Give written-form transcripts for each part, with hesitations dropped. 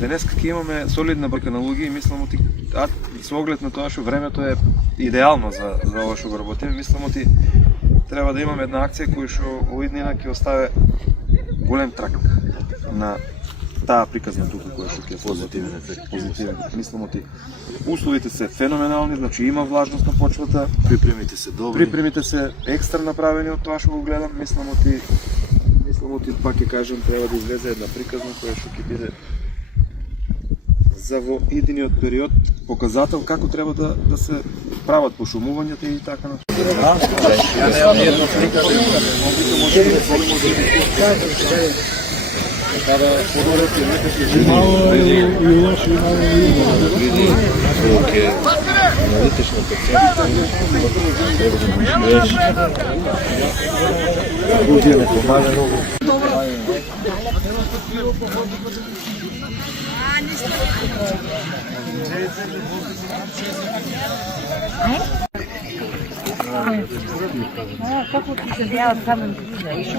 Денеска ќе имаме солидна бројка на луѓе и мислам оти со оглед на тоа што времето е идеално за ова што го работиме, мислам оти треба да имаме една акција која што овиднина ќе остави голем трак на таа приказна тука која што ќе позитивен ефект. Мислам оти условите се феноменални, значи има влажност на почвата, припремите се добри. Припремите се екстра направени од тоа што го гледам, мислам оти пак ќе кажам треба да излезе една приказна која што ќе биде за во идниот период показател како треба да се прават пошумувањата и така на. Како ти се беа камен круза и што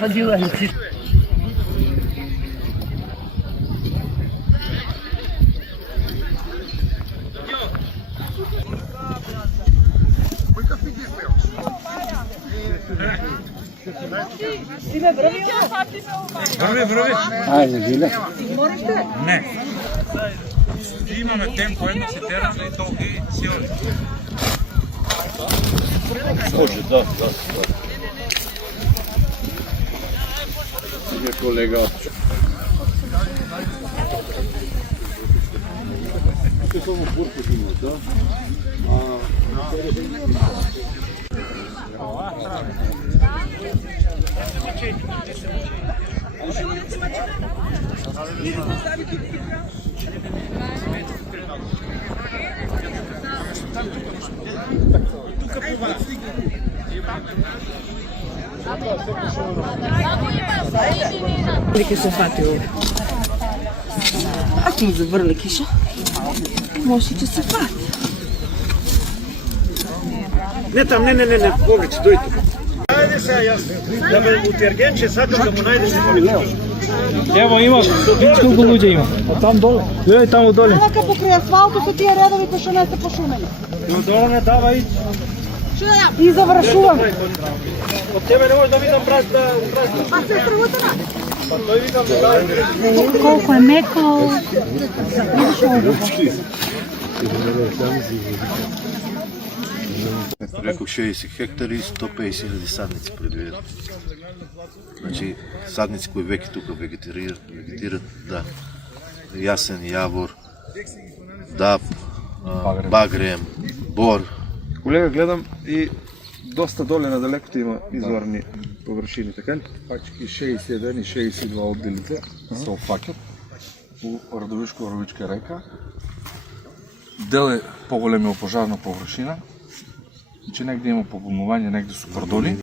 ходила ти? Врви. Ајде, Жиле. Не. Имаме темпо, едно се тераме и то и силни. Може, да. Сега колега. Само пурпус има, да? Ке се фати ово. Ако му заврли киша, може ќе се фати. Не там, не, повеќе, дојди тука. Ајде сега, јас да ме утергенче, сакам да му најдеш повеќе. Ево има, колку луѓе има. А там долу? Гледај таму доле. Дека покрај асфалтот се тие редовите што не се пошумени. Но долу не дава и... И завршувам. Од тебе не може да видам брат. А се стргутена? Па тој видам да дава. Колко е меко. Рекох 60 хектари и 150.000 садници предвидено. Значи садници кои веќе тука вегетират, да. Јасен, јавор, даб, багрем, бор. Колега, гледам и доста доле на далекото има изворни површини, така ли? Пачки 61 и 62 одделите се опфаќат у Радовишко-Оровичка река. Дел е поголеми пожарна површина, значи негде има побунување, негде су продоли.